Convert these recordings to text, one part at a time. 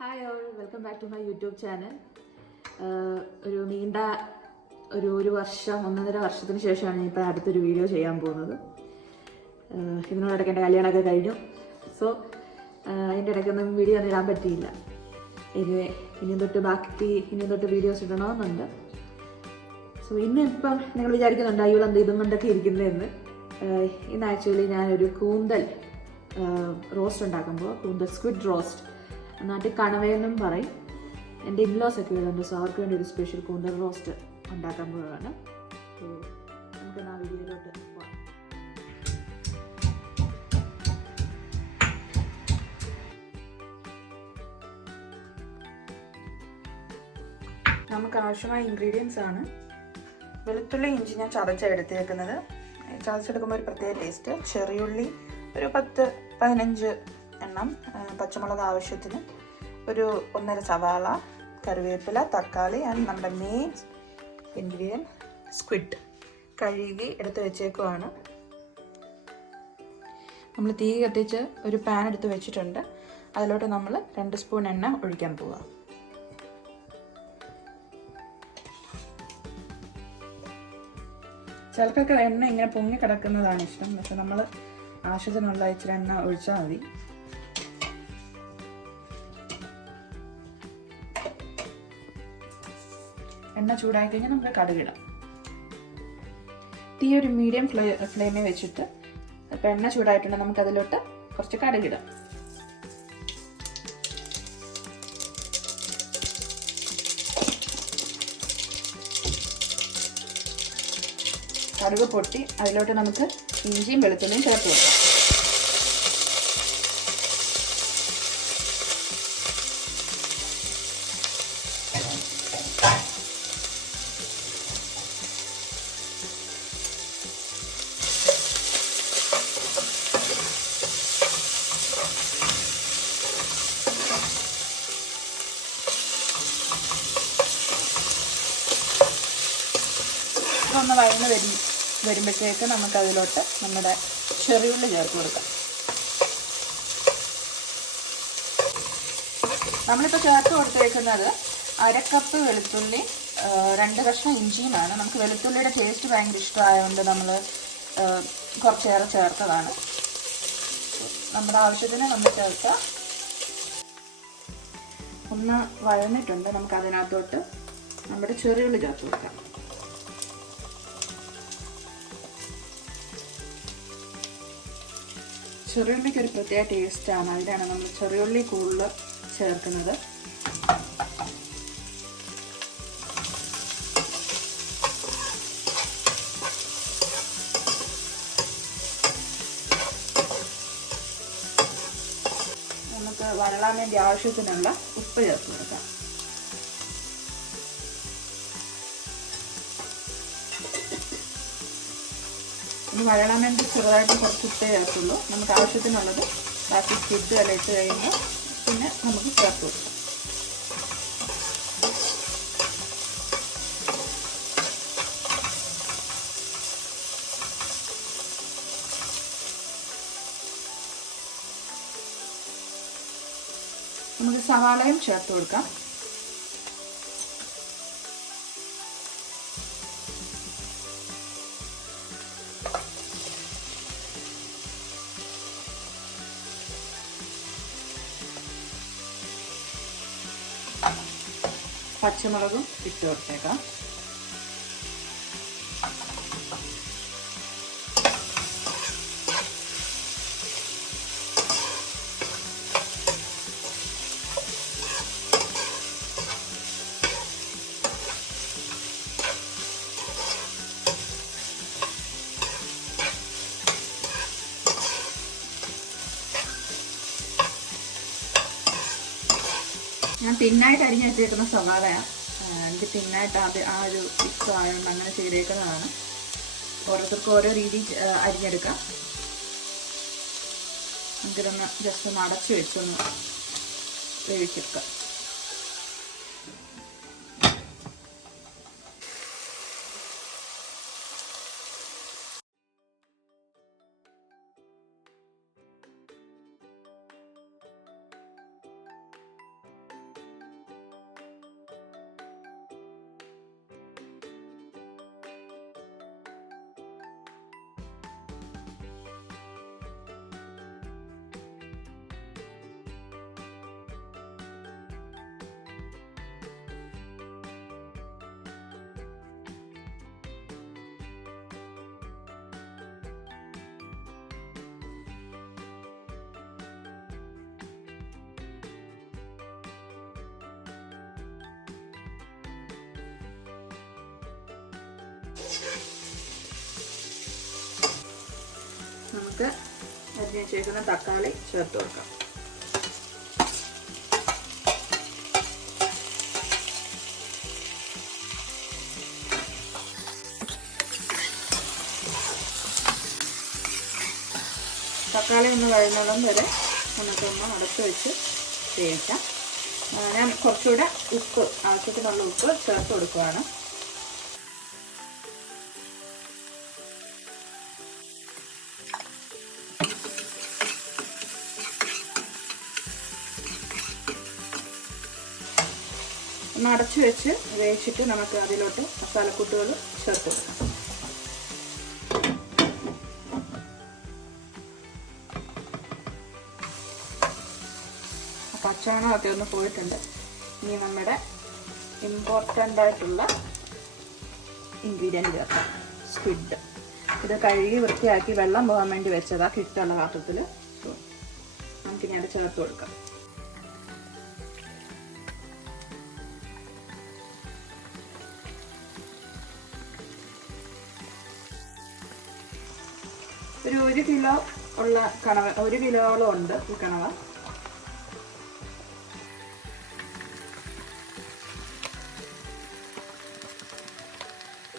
Hi all, welcome back to my YouTube channel. ഒരു നീണ്ട ഒരു വർഷം 1.5 വർഷത്തിന് ശേഷമാണ് ഞാൻ ഇപ്പോൾ അടുത്തൊരു വീഡിയോ ചെയ്യാൻ പോകുന്നത്. ഇതിനോടൊക്കെ എൻ്റെ കല്യാണമൊക്കെ കഴിഞ്ഞു. സോ അതിൻ്റെ ഇടയ്ക്കൊന്നും വീഡിയോ ഒന്നും ഇടാൻ പറ്റിയില്ല. ഇനിയും തൊട്ട് വീഡിയോസ് ഇടണമെന്നുണ്ട്. സോ ഇന്നിപ്പം നിങ്ങൾ വിചാരിക്കുന്നുണ്ട് അയ്യോ എന്താ ഇതും കൊണ്ടൊക്കെ ഇരിക്കുന്നതെന്ന്. ഇന്ന് ആക്ച്വലി ഞാനൊരു കൂന്തൽ റോസ്റ്റ് ഉണ്ടാക്കുമ്പോൾ, കൂന്തൽ സ്ക്വിഡ് റോസ്റ്റ്, നാട്ടിൽ കണവയെന്നും പറയും, എൻ്റെ ഇൻലോസ് ഒക്കെ വരുന്നുണ്ട്. സോ അവർക്ക് വേണ്ടി ഒരു സ്പെഷ്യൽ കൂന്തൽ റോസ്റ്റ് ഉണ്ടാക്കാൻ പോവുകയാണ്. സോ നമുക്ക് ആ വീഡിയോയിലോട്ട് പോകാം. നമുക്ക് ആവശ്യമായ ഇൻഗ്രീഡിയൻസ് ആണ് വെളുത്തുള്ളി, ഇഞ്ചി ഞാൻ ചതച്ചെടുത്തേക്കുന്നത്. ചതച്ചെടുക്കുമ്പോൾ ഒരു പ്രത്യേക ടേസ്റ്റ്. ചെറിയുള്ളി ഒരു 10-15 എണ്ണം, പച്ചമുളക് ആവശ്യത്തിന്, ഒരു 1.5 സവാള, കറിവേപ്പില, തക്കാളി, ആൻഡ് നമ്മുടെ മെയിൻ ഇൻഗ്രീഡിയൻറ്റ് സ്ക്വിഡ് കഴുകി എടുത്ത് വെച്ചേക്കുവാണ്. നമ്മൾ തീ കത്തിച്ച് ഒരു പാൻ എടുത്ത് വെച്ചിട്ടുണ്ട്. അതിലോട്ട് നമ്മൾ 2 സ്പൂൺ എണ്ണ ഒഴിക്കാൻ പോവുക. ചിലർക്കൊക്കെ എണ്ണ ഇങ്ങനെ പൊങ്ങി കിടക്കുന്നതാണ് ഇഷ്ടം, പക്ഷെ നമ്മൾ ആവശ്യത്തിനുള്ള ഇച്ചിരി എണ്ണ ഒഴിച്ചാൽ മതി. എണ്ണ ചൂടായി കഴിഞ്ഞാൽ നമുക്ക് കടുകിടാം. തീ ഒരു മീഡിയം ഫ്ലെയിമിൽ വെച്ചിട്ട് ഇപ്പം എണ്ണ ചൂടായിട്ടുണ്ടെങ്കിൽ നമുക്ക് അതിലോട്ട് കുറച്ച് കടുകിടാം. കടുക് പൊട്ടി അതിലോട്ട് നമുക്ക് ഇഞ്ചിയും വെളുത്തുള്ളിയും ചേർത്ത് കൊടുക്കാം. ഒന്ന് വഴന്ന് വരുമ്പോഴത്തേക്ക് നമുക്കതിലോട്ട് നമ്മുടെ ചെറിയുള്ളി ചേർത്ത് കൊടുക്കാം. നമ്മളിപ്പോൾ ചേർത്ത് കൊടുത്തേക്കുന്നത് 1/2 കപ്പ് വെളുത്തുള്ളി, 2 കഷ്ണം ഇഞ്ചിയുമാണ്. നമുക്ക് വെളുത്തുള്ളിയുടെ ടേസ്റ്റ് ഭയങ്കര ഇഷ്ടമായതുകൊണ്ട് നമ്മൾ കുറച്ചേറെ ചേർത്തതാണ്. നമ്മുടെ ആവശ്യത്തിന് നമ്മൾ ചേർക്കാം. ഒന്ന് വഴന്നിട്ടുണ്ട്, നമുക്കതിനകത്തോട്ട് നമ്മുടെ ചെറിയുള്ളി ചേർത്ത് കൊടുക്കാം. ചെറിയുള്ളിക്ക് ഒരു പ്രത്യേക ടേസ്റ്റാണ്, അതിനാണ് നമ്മൾ ചെറിയുള്ളി കൂടുതൽ ചേർക്കുന്നത്. നമുക്ക് വരളാൻ വേണ്ടി ആവശ്യത്തിനുള്ള ഉപ്പ് ചേർത്ത് കൊടുക്കാം. വഴളാൻ വേണ്ടി ചെറുതായിട്ട് കുറച്ച് ഉപ്പേ ചേർത്തുള്ളൂ. നമുക്ക് ആവശ്യത്തിനുള്ളത് ബാക്കി സ്ക്വിഡ് എല്ലാം ഇട്ട് കഴിയുമ്പോൾ പിന്നെ നമുക്ക് ചേർത്ത് കൊടുക്കാം. നമുക്ക് സവാളയും ചേർത്ത് കൊടുക്കാം. പച്ചമുളകും ഇട്ട് കൊടുത്തേക്കാം. ഞാൻ തിന്നായിട്ട് അരിഞ്ഞ് വെച്ചേക്കുന്ന സവാളയാണ്. എനിക്ക് തിന്നായിട്ട് ആ ഒരു ഇഷ്ടമായതുകൊണ്ട് അങ്ങനെ ചെയ്തേക്കുന്നതാണ്. ഓരോരുത്തർക്കും ഓരോ രീതി അരിഞ്ഞെടുക്കാം. നമുക്കിതൊന്ന് ജസ്റ്റ് ഒന്ന് അടച്ച് വെച്ചൊന്ന് വേവിച്ചെടുക്കാം. നമുക്ക് അരിഞ്ഞ് വെച്ചേക്കുന്ന തക്കാളി ചേർത്ത് കൊടുക്കാം. തക്കാളി ഒന്ന് വഴന്നോളം വരെ നമുക്കൊന്ന് അടച്ച് വെച്ച് വേവിക്കാം. ഞാൻ കുറച്ചുകൂടെ ഉപ്പ്, ആവശ്യത്തിനുള്ള ഉപ്പ് ചേർത്ത് കൊടുക്കുകയാണ്. ഒന്ന് അടച്ചു വെച്ച് വേവിച്ചിട്ട് നമുക്ക് അതിലോട്ട് മസാലക്കൂട്ടുകൾ ചേർത്ത് കൊടുക്കാം. പച്ചമണമൊക്കെ ഒന്ന് പോയിട്ടുണ്ട്. ഇനി നമ്മുടെ ഇമ്പോർട്ടൻ്റ് ആയിട്ടുള്ള ഇൻഗ്രീഡിയൻറ്റ് ചേർക്കാം. സ്ക്വിഡ്. ഇത് കഴുകി വൃത്തിയാക്കി വെള്ളം പോകാൻ വേണ്ടി വെച്ചതാണ് കിട്ടുള്ള പാത്രത്തിൽ. സോ നമുക്കിനി അത് ചേർത്ത് കൊടുക്കാം. ഒരു 1 കിലോ ഉള്ള കണവ, 1 കിലോളം ഉണ്ട് ഈ കണവ.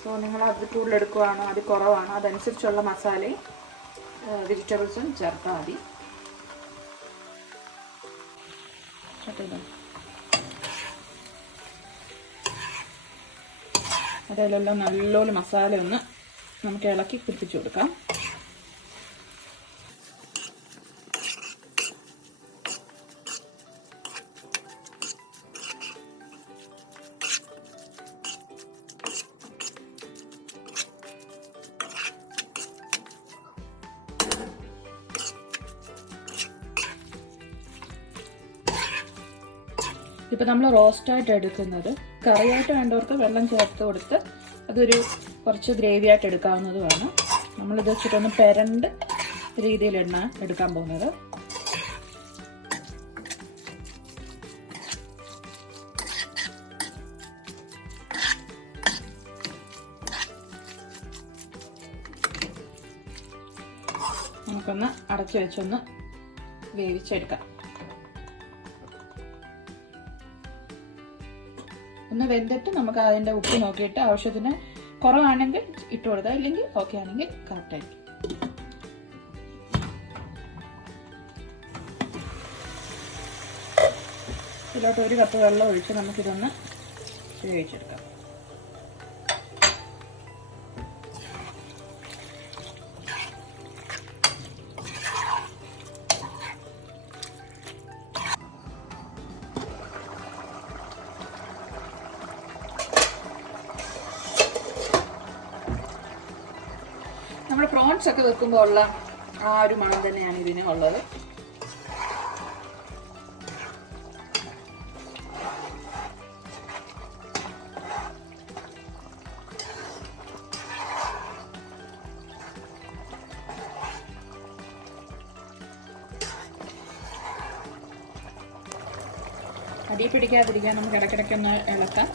സോ നിങ്ങൾ അത് കൂടുതലെടുക്കുകയാണോ അത് കുറവാണോ അതനുസരിച്ചുള്ള മസാലയും വെജിറ്റബിൾസും ചേർത്താൽ മതി. അതിലെല്ലാം നല്ലോണം മസാല ഒന്ന് നമുക്ക് ഇളക്കി പിടിപ്പിച്ചു കൊടുക്കാം. ഇപ്പം നമ്മൾ റോസ്റ്റായിട്ട് എടുക്കുന്നത്, കറിയായിട്ട് വേണ്ടവർക്ക് വെള്ളം ചേർത്ത് കൊടുത്ത് അതൊരു കുറച്ച് ഗ്രേവി ആയിട്ട് എടുക്കാവുന്നതുമാണ്. നമ്മളിത് വെച്ചിട്ടൊന്ന് പെരണ്ട് രീതിയിലാണ് എടുക്കാൻ പോകുന്നത്. നമുക്കൊന്ന് അടച്ചു വെച്ചൊന്ന് വേവിച്ചെടുക്കാം. ഒന്ന് വെന്തിട്ട് നമുക്ക് അതിൻ്റെ ഉപ്പ് നോക്കിയിട്ട് ആവശ്യത്തിന് കുറവാണെങ്കിൽ ഇട്ട് കൊടുക്കാം, ഇല്ലെങ്കിൽ ഓക്കെ ആണെങ്കിൽ കറക്റ്റായിരിക്കും. ഇതിലോട്ട് 1 കപ്പ് വെള്ളം ഒഴിച്ച് നമുക്കിതൊന്ന് വേവിച്ചെടുക്കാം. നമ്മൾ പ്രോൺസ് ഒക്കെ വെക്കുമ്പോൾ ഉള്ള ആ ഒരു മണം തന്നെയാണ് ഇതിന് ഉള്ളത്. അടി പിടിക്കാതിരിക്കാൻ നമുക്ക് ഇടയ്ക്കിടയ്ക്കൊന്ന് ഇളക്കാം.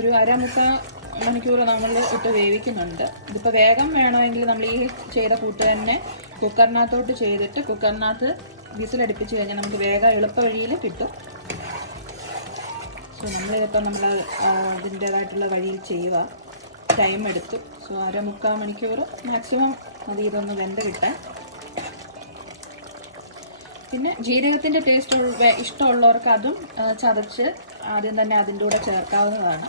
ഒരു 1/2 മണിക്കൂർ നമ്മൾ ഇട്ട് വേവിക്കുന്നുണ്ട്. ഇതിപ്പോൾ വേഗം വേണമെങ്കിൽ നമ്മൾ ഈ ചെയ്ത കൂട്ട് തന്നെ കുക്കറിനകത്തോട്ട് ചെയ്തിട്ട് കുക്കറിനകത്ത് വിസിലടുപ്പിച്ച് കഴിഞ്ഞാൽ നമുക്ക് വേഗം എളുപ്പ വഴിയിൽ കിട്ടും. സോ നമ്മളിതിപ്പോൾ നമ്മൾ അതിൻ്റേതായിട്ടുള്ള വഴിയിൽ ചെയ്യുക. ടൈം എടുത്തു. സോ 1/4 മണിക്കൂർ മാക്സിമം മതി ഇതൊന്ന് വെന്ത് കിട്ടാൻ. പിന്നെ ജീരകത്തിൻ്റെ ടേസ്റ്റ് ഇഷ്ടമുള്ളവർക്ക് അതും ചതച്ച് ആദ്യം തന്നെ അതിൻ്റെ കൂടെ ചേർക്കാവുന്നതാണ്.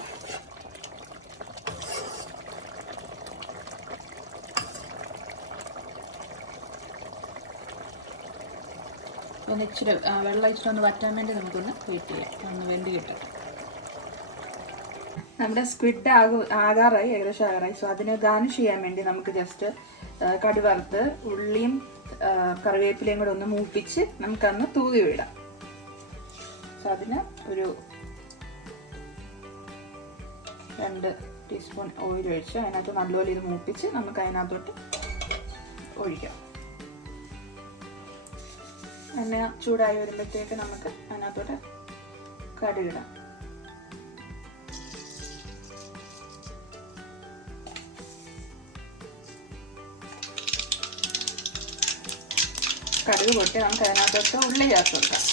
ഒന്ന് ഇച്ചിരി വെള്ളം ഇച്ചിരി ഒന്ന് വറ്റാൻ വേണ്ടി നമുക്കൊന്ന് വെയിറ്റ് ചെയ്യാം, ഒന്ന് വെന്ത് കിട്ടും. നമ്മുടെ സ്ക്വിഡ് ആകാറായി, ഏകദേശം ആകാറായി. സോ അതിന് ഗാർണിഷ് ചെയ്യാൻ വേണ്ടി നമുക്ക് ജസ്റ്റ് കടുവറുത്ത് ഉള്ളിയും കറിവേപ്പിലയും കൂടെ ഒന്ന് മൂപ്പിച്ച് നമുക്കന്ന് തൂവി വിടാം. സോ അതിന് ഒരു 2 ടീസ്പൂൺ ഓയിൽ ഒഴിച്ച് അതിനകത്ത് നല്ലപോലെ ഇത് മൂപ്പിച്ച് നമുക്ക് അതിനകത്തോട്ട് ഒഴിക്കാം. എണ്ണ ചൂടായി വരുമ്പോഴത്തേക്ക് നമുക്ക് അതിനകത്തോട്ട് കടുകിടാം. കടുക് പൊട്ടി നമുക്ക് അതിനകത്തോട്ട് ഉള്ളി ചേർത്ത് കൊടുക്കാം.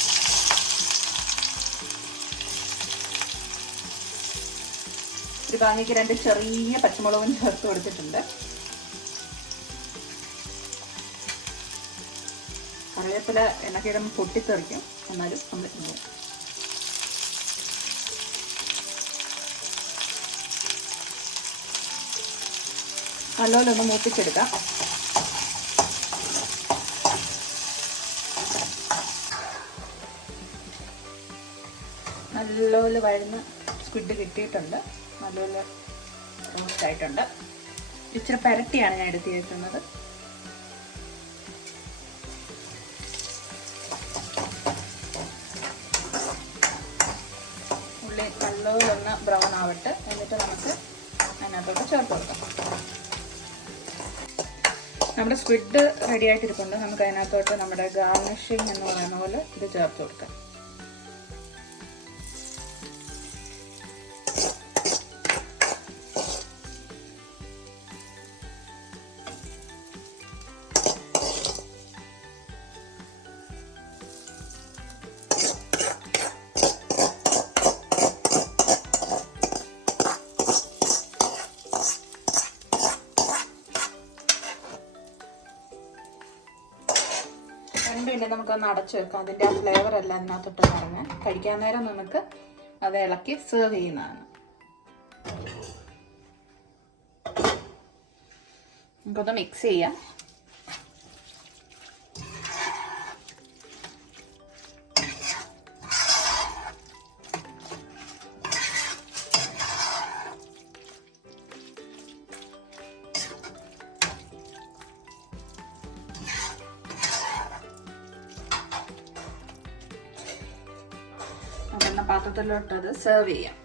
ഒരു പാനിക്ക് 2 ചെറിയ പച്ചമുളകും ചേർത്ത് കൊടുത്തിട്ടുണ്ട്. കറിവേപ്പില എണ്ണക്കിടുമ്പോൾ പൊട്ടിത്തെറിക്കും, എന്നാലും നമ്മൾ ഇടും. നല്ലപോലെ ഒന്ന് മൂപ്പിച്ചെടുക്കാം. നല്ലപോലെ വഴന്ന് സ്ക്വിഡ് കിട്ടിയിട്ടുണ്ട്. നല്ലപോലെ റോസ്റ്റ് ആയിട്ടുണ്ട്. ഇച്ചിരി പരട്ടിയാണ് ഞാൻ എടുത്ത് ചേർക്കുന്നത്. ഉള്ളി നല്ലപോലെ ഒന്ന് ബ്രൗൺ ആവട്ടെ. എന്നിട്ട് നമുക്ക് അതിനകത്തോട്ട് ചേർത്ത് കൊടുക്കാം. നമ്മുടെ സ്ക്വിഡ് റെഡി ആയിട്ടിരിപ്പുണ്ട്. നമുക്ക് അതിനകത്തോട്ട് നമ്മുടെ ഗാർണിഷിങ് എന്ന് പറയുന്ന പോലെ ഇത് ചേർത്ത് കൊടുക്കാം. നമുക്കൊന്ന് അടച്ചു വെക്കാം. അതിൻ്റെ ആ ഫ്ലേവർ എല്ലാം അതിനകത്തോട്ട് ഇറങ്ങാൻ. കഴിക്കാൻ നേരം നമുക്ക് അത് ഇളക്കി സെർവ് ചെയ്യുന്നതാണ്. നമുക്കൊന്ന് മിക്സ് ചെയ്യാം. പാത്രത്തിലോട്ട് അത് സെർവ് ചെയ്യാം.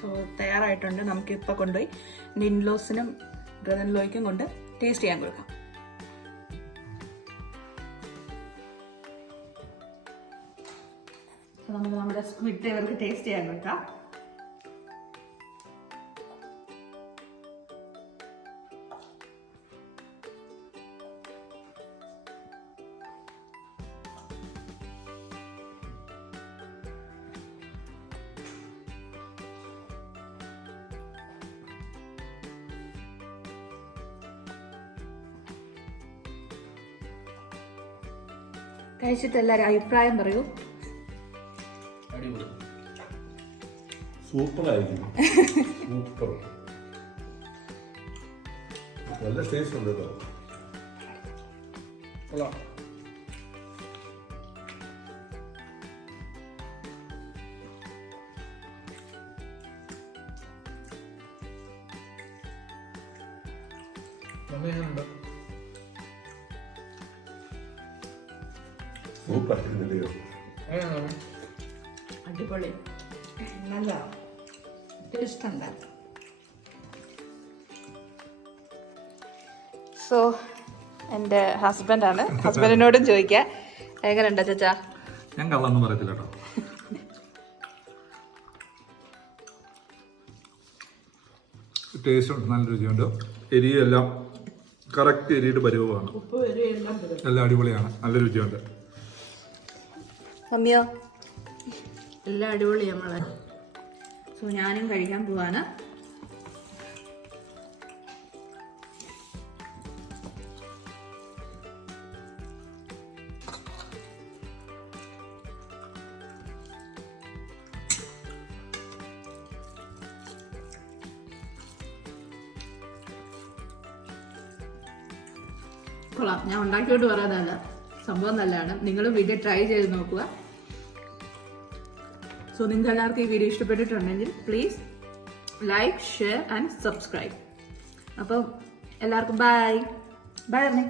സോ തയ്യാറായിട്ടുണ്ട്. നമുക്കിപ്പോൾ കൊണ്ടുപോയി ഇൻലോസിനും ബ്രദറിലോയ്ക്കും കൊണ്ട് ടേസ്റ്റ് ചെയ്യാൻ കൊടുക്കാം. നമുക്ക് നമ്മുടെ സ്ക്വിഡ് ഇവർക്ക് ടേസ്റ്റ് ചെയ്യാൻ കൊടുക്കാം. കഴിച്ചിട്ട് എല്ലാവരും അഭിപ്രായം പറയൂ. സൂപ്പറായിരിക്കും. സൂപ്പർ. നല്ല ടേസ്റ്റ് ഉണ്ട് കേട്ടോ. അടിപൊളി, നല്ല ടേസ്റ്റ് ഉണ്ട്. സോ എൻ്റെ ഹസ്ബൻഡാണ്. ഹസ്ബൻഡിനോടും ചോദിക്കാം എങ്ങനെയുണ്ട് ചേച്ചാ. ഞാൻ കള്ളൊന്നും പറയത്തില്ല കേട്ടോ. ടേസ്റ്റ് ഉണ്ട്, നല്ല രുചിയുണ്ട്. എരിയെല്ലാം കറക്റ്റ് എരിയുടെ പരിവമാണ്. എല്ലാം അടിപൊളിയാണ്, നല്ല രുചിയുണ്ട്. അമ്മിയോ എല്ലാം അടിപൊളിയാണ് നമ്മളെ. സോ ഞാനും കഴിക്കാൻ പോവാണ്. കൊള്ളാം. ഞാൻ ഉണ്ടാക്കിയോട്ട് പറയാനല്ല, സംഭവം നല്ലതാണ്. നിങ്ങളും വീഡിയോ ട്രൈ ചെയ്ത് നോക്കുക. സോ നിങ്ങൾക്ക് എല്ലാവർക്കും ഈ വീഡിയോ ഇഷ്ടപ്പെട്ടിട്ടുണ്ടെങ്കിൽ please like, share and subscribe. അപ്പം എല്ലാവർക്കും ബൈ. ബൈ പറഞ്ഞേ.